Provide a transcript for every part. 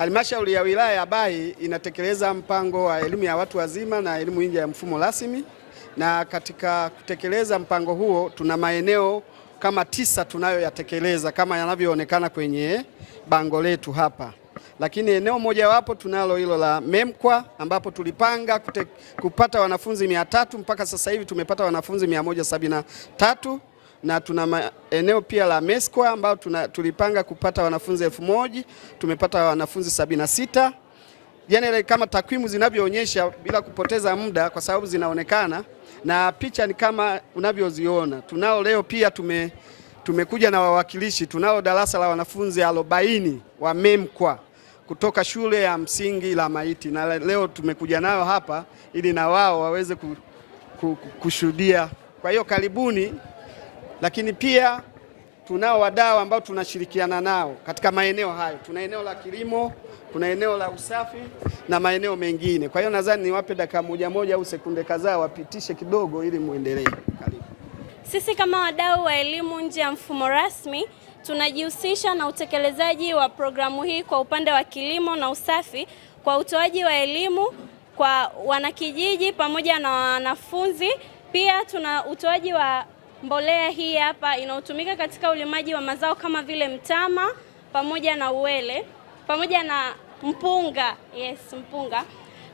Halmashauri ya wilaya ya Bahi inatekeleza mpango wa elimu ya watu wazima na elimu nje ya mfumo rasmi, na katika kutekeleza mpango huo tuna maeneo kama 9 tunayoyatekeleza kama yanavyoonekana kwenye bango letu hapa. Lakini eneo mojawapo tunalo hilo la MEMKWA ambapo tulipanga kupata wanafunzi 300, mpaka sasa hivi tumepata wanafunzi 173, na tuna eneo pia la MESKWA ambao tulipanga kupata wanafunzi 1000, tumepata wanafunzi 76. Yani kama takwimu zinavyoonyesha, bila kupoteza muda kwa sababu zinaonekana na picha ni kama unavyoziona. Tunao leo pia tumekuja na wawakilishi, tunao darasa la wanafunzi 40 wa MEMKWA kutoka shule ya msingi la Maiti, na leo tumekuja nao hapa ili na wao waweze kushuhudia. Kwa hiyo karibuni. Lakini pia tunao wadau ambao tunashirikiana nao katika maeneo hayo. Tuna eneo la kilimo, kuna eneo la usafi na maeneo mengine. Kwa hiyo nadhani niwape dakika moja au sekunde kadhaa wapitishe kidogo ili muendelee. Karibu. Sisi kama wadau wa elimu nje ya mfumo rasmi tunajihusisha na utekelezaji wa programu hii kwa upande wa kilimo na usafi kwa utoaji wa elimu kwa wanakijiji pamoja na wanafunzi. Pia tuna utoaji wa mbolea hii hapa inayotumika katika ulimaji wa mazao kama vile mtama pamoja na uwele pamoja na mpunga. Yes, mpunga.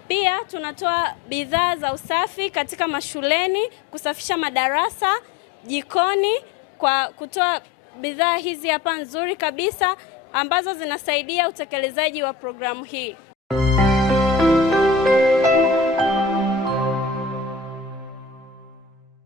Pia tunatoa bidhaa za usafi katika mashuleni, kusafisha madarasa, jikoni, kwa kutoa bidhaa hizi hapa nzuri kabisa ambazo zinasaidia utekelezaji wa programu hii.